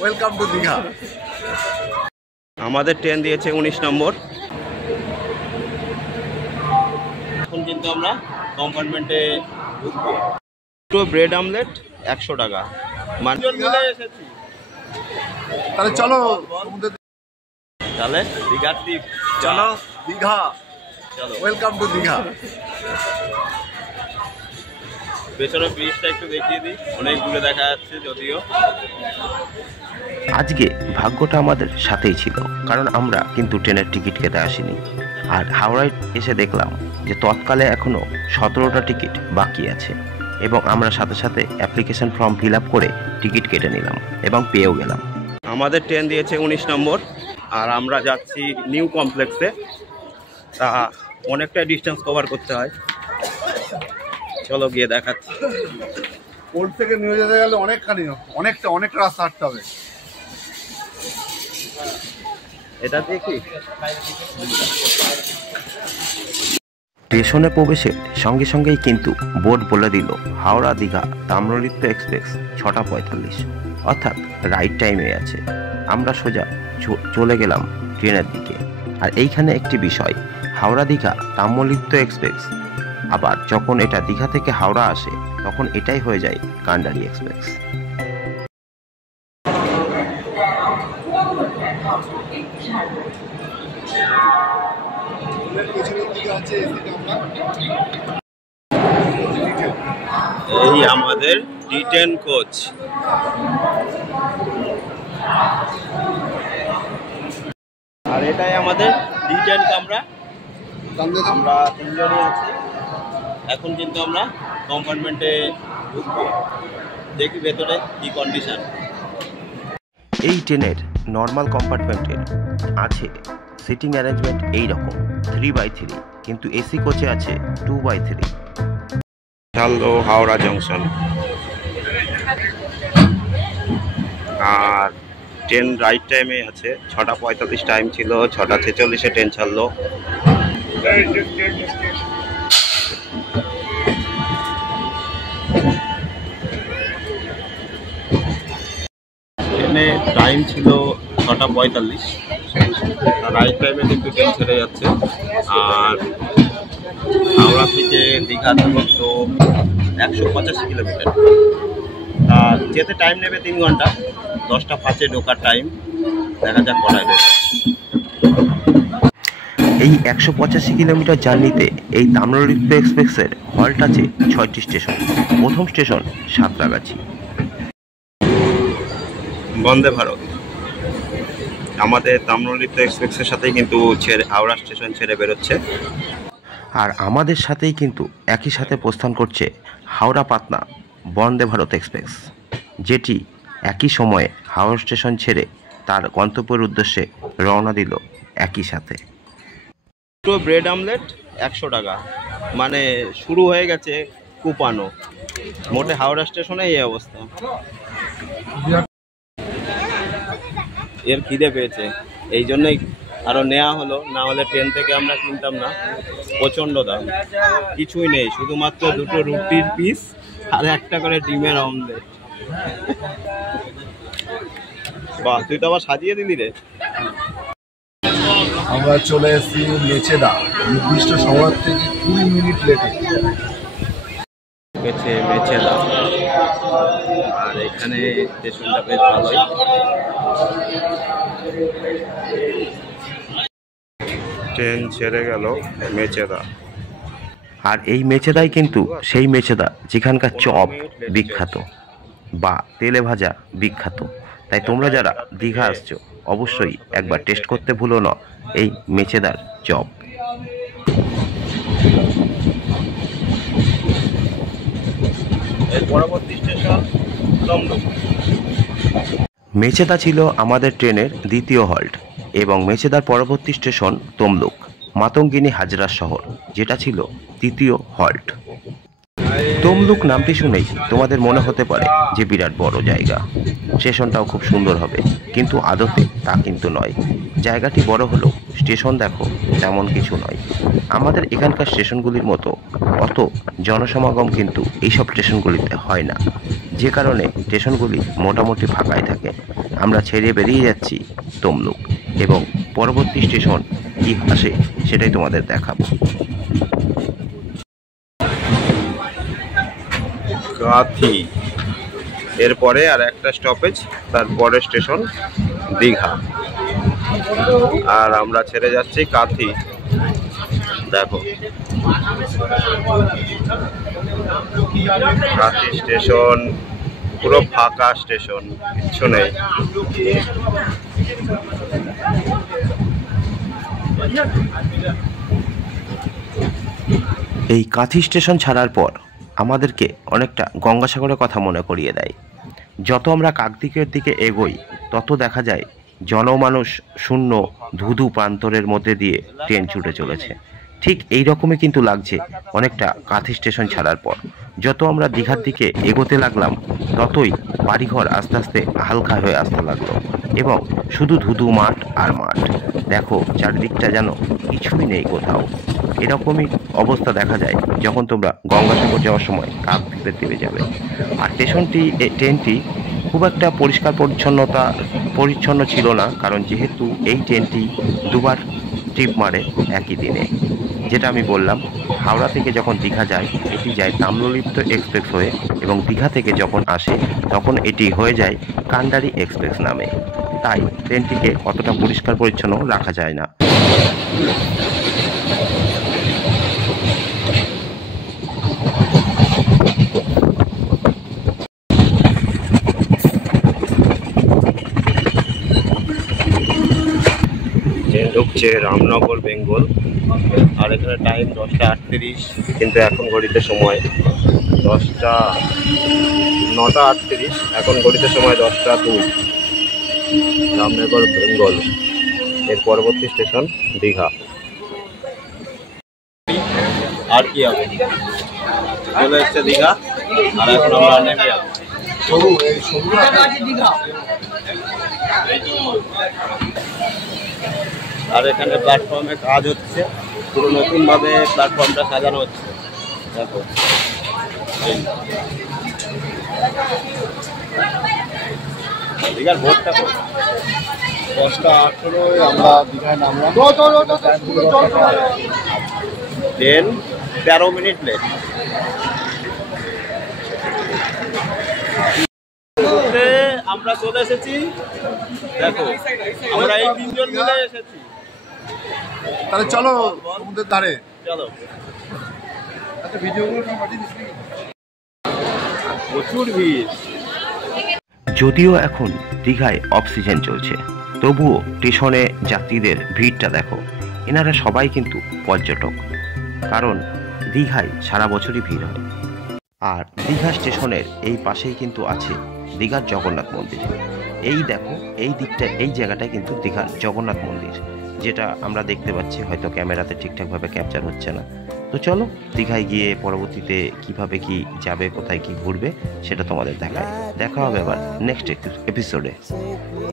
Welcome to Digha. আমাদের train দিয়েছে 19 নম্বর। এখন কিন্তু আমরা কম্পার্টমেন্টে ঢুকবো। দুটো ব্রেড আমলেট 100 টাকা। তাহলে চলো দীঘার ট্রিপ, চলো দীঘা, চলো ওয়েলকাম টু দীঘা। পেছনে ব্রিজটা একটু দেখিয়ে দিই, অনেক দূরে দেখা যাচ্ছে যদিও। আজকে ভাগ্যটা আমাদের সাথেই ছিল, কারণ আমরা কিন্তু ট্রেনের টিকিট কেটে আসিনি। আর হাওড়ায় এসে দেখলাম যে তৎকালে এখনো 17টা টিকিট বাকি আছে, এবং আমরা সাথে সাথে অ্যাপ্লিকেশন ফর্ম ফিল আপ করে টিকিট কেটে নিলাম এবং পেয়েও গেলাম। আমাদের ট্রেন দিয়েছে 19 নম্বর, আর আমরা যাচ্ছি নিউ কমপ্লেক্সে। তা অনেকটা ডিস্টেন্স কভার করতে হয়, চলো গিয়ে দেখাচ্ছি। ওল্ড থেকে নিউ যেতে গেলে অনেকটা রাস্তা হাঁটতে হবে। এটা দেখি স্টেশনে প্রবেশের সঙ্গে সঙ্গেই কিন্তু বোর্ড বলে দিল হাওড়া দীঘা তাম্রলিপ্ত এক্সপ্রেস 6টা 45, অর্থাৎ রাইট টাইমে আছে। আমরা সোজা চলে গেলাম ট্রেনের দিকে। আর এইখানে একটি বিষয়, হাওড়া দীঘা তাম্রলিপ্ত এক্সপ্রেস, আবার যখন এটা দীঘা থেকে হাওড়া আসে তখন এটাই হয়ে যায় কান্ডারি এক্সপ্রেস। এই আমাদের D10 কোচ। আর এটাই আমাদের D10 কামরা। আমরা তিনজনই আছি। এখন কিন্তু আমরা কম্পার্টমেন্টে ঢুকবো, দেখি ভেতরে কি কন্ডিশন। এই ট্রেনের নর্মাল কম্পার্টমেন্টের আছে সিটিং অ্যারেঞ্জমেন্ট এইরকম 3/3, কিন্তু এসি কোচে আছে 2/3। চাললো হাওড়া জংশন। আর ট্রেন রাইট টাইমে আছে, 6টা 45 টাইম ছিল, 6টা 46-এ ট্রেন ছাড়লো। ট্রেনে টাইম ছিল 6টা 45, রাইট টাইমে কিন্তু ট্রেন ছেড়ে যাচ্ছে। আর হাওড়া থেকে দীঘা দূরত্ব 185 কিলোমিটার। আর যেতে টাইম নেবে 3 ঘন্টা, 10টা 5-এ ঢোকার টাইম। দেখা যাক কটায় ঢোকে। এই 185 কিলোমিটার জার্নিতে এই তাম্রলিপ্ত এক্সপ্রেসের হল্ট আছে 6টি স্টেশন। প্রথম স্টেশন সাঁতরাগাছি। বন্দে ভারত আমাদের তাম্রলিপ্ত এক্সপ্রেসের সাথেই কিন্তু হাওড়া স্টেশন ছেড়ে বেরোচ্ছে। আর আমাদের সাথেই কিন্তু একই সাথে প্রস্থান করছে হাওড়া পাটনা বন্দে ভারত এক্সপ্রেস, যেটি একই সময়ে হাওড়া স্টেশন ছেড়ে তার গন্তব্যের উদ্দেশ্যে রওনা দিল একই সাথে। দুটো ব্রেড আমলেট 100 টাকা, মানে শুরু হয়ে গেছে কুপানো। মোটে হাওড়া স্টেশনে এই অবস্থা। এর খিদে পেয়েছে, এই জন্যই আরো নেওয়া হলো, না হলে ট্রেন থেকে আমরা কিনতাম না। প্রচন্ড দাম, কিছুই নেই, শুধুমাত্র দুটো রুটির পিস আর একটা করে ডিমের অমলেট। বাহ, তুই তো আবার সাজিয়ে দিলি রে। আমরা চলে এসেছি মেচেদা, নির্দিষ্ট সময় থেকে 20 মিনিট লেটে। মেচেদা, আর এখানে স্টেশনটা বেশ ভালোই। ট্রেন ছেড়ে গেল মেচেদা। আর এই মেচেদাই কিন্তু সেই মেচেদা যেখানকার চপ বিখ্যাত বা তেলে ভাজা বিখ্যাত। তাই তোমরা যারা দীঘা আসছো অবশ্যই একবার টেস্ট করতে ভুলো না এই মেচেদার চপ। এর পরবর্তী স্টেশন তমলুক। মেচেদা ছিল আমাদের ট্রেনের দ্বিতীয় হল্ট, এবং মেচেদার পরবর্তী স্টেশন তমলুক মাতঙ্গিনী হাজরা শহর, যেটা ছিল তৃতীয় হল্ট। তমলুক নামটি শুনেই তোমাদের মনে হতে পারে যে বিরাট বড় জায়গা, স্টেশনটাও খুব সুন্দর হবে, কিন্তু আদতে তা কিন্তু নয়। জায়গাটি বড় হলেও স্টেশন দেখো তেমন কিছু নয়। আমাদের এখানকার স্টেশনগুলির মতো অত জনসমাগম কিন্তু এইসব স্টেশনগুলিতে হয় না, যে কারণে স্টেশনগুলি মোটামুটি ফাঁকাই থাকে। আমরা ছেড়ে বেরিয়ে যাচ্ছি তমলুক, এবং পরবর্তী স্টেশন কি আসে সেটাই তোমাদের দেখাবো। কাথি, এরপরে আর একটা স্টপেজ, তারপরে স্টেশন দীঘা। আর আমরা ছেড়ে যাচ্ছি কাথি। দেখো কাথি স্টেশন পুরো ফাঁকা স্টেশন, কিচ্ছু নেই। এই কাথি স্টেশন ছাড়ার পর আমাদেরকে অনেকটা গঙ্গাসাগরের কথা মনে করিয়ে দেয়। যত আমরা কাকদ্বীপের দিকে এগোই তত দেখা যায় জনমানুষ শূন্য ধুধু প্রান্তরের মধ্যে দিয়ে ট্রেন ছুটে চলেছে। ঠিক এই রকমই কিন্তু লাগছে অনেকটা কাথি স্টেশন ছাড়ার পর। যত আমরা দীঘার দিকে এগোতে লাগলাম ততই বাড়িঘর আস্তে আস্তে হালকা হয়ে আসতে লাগলো, এবং শুধু ধুধু মাঠ আর মাঠ। দেখো চারিদিকটা যেন কিছুই নেই কোথাও। এরকমই অবস্থা দেখা যায় যখন তোমরা গঙ্গাসাগর যাওয়ার সময় কাকদ্বীপের দিকে যাবে। আর ট্রেনটি খুব একটা পরিচ্ছন্ন ছিল না, কারণ যেহেতু এই ট্রেনটি দুবার ট্রিপ মারে একই দিনে। যেটা আমি বললাম, হাওড়া থেকে যখন দীঘা যায় এটি যায় তাম্রলিপ্ত এক্সপ্রেস হয়ে, এবং দীঘা থেকে যখন আসে তখন এটি হয়ে যায় কান্ডারি এক্সপ্রেস নামে। তাই ট্রেনটিকে অতটা পরিষ্কার পরিচ্ছন্ন রাখা যায় না। ঢুকছে রামনগর বেঙ্গল। আর এখানে টাইম 10টা 38, কিন্তু এখন ঘড়িতে সময় 9টা 38। এখন ঘড়িতে সময় 10টা 2। রামনগর বেঙ্গল, এর পরবর্তী স্টেশন দীঘা। আর কি হবে, চলে এসছে দীঘা। আর এখন আমরা নেমে যাবো। আর এখানে প্ল্যাটফর্মে কাজ হচ্ছে, পুরো নতুনভাবে প্ল্যাটফর্মটা সাজানো হচ্ছে। দেখো দীঘার ভোটটা 10টা 18 আমরা দীঘায় নামলাম। Train 13 minute late. আমরা চলে এসেছি। দেখো আমরা এই 3 জন মিলে এসেছি। তাহলে চলো সমুদ্রের ধারে চলো। আচ্ছা ভিডিওগুলো প্রচুর ভিড়। যদিও এখন দীঘায় অফ সিজন চলছে, তবুও স্টেশনে যাত্রীদের ভিড়টা দেখো। এনারা সবাই কিন্তু পর্যটক, কারণ দীঘায় সারা বছরই ভিড় হয়। আর দীঘা স্টেশনের এই পাশেই কিন্তু আছে দীঘার জগন্নাথ মন্দির। এই দেখো এই দিকটা, এই জায়গাটায় কিন্তু দীঘার জগন্নাথ মন্দির, যেটা আমরা দেখতে পাচ্ছি, হয়তো ক্যামেরাতে ঠিকঠাকভাবে ক্যাপচার হচ্ছে না। তো চলো দীঘায় গিয়ে পরবর্তীতে কিভাবে কি যাবে, কোথায় কি ঘুরবে সেটা তোমাদের দেখায়। দেখা হবে আবার নেক্সট এপিসোডে।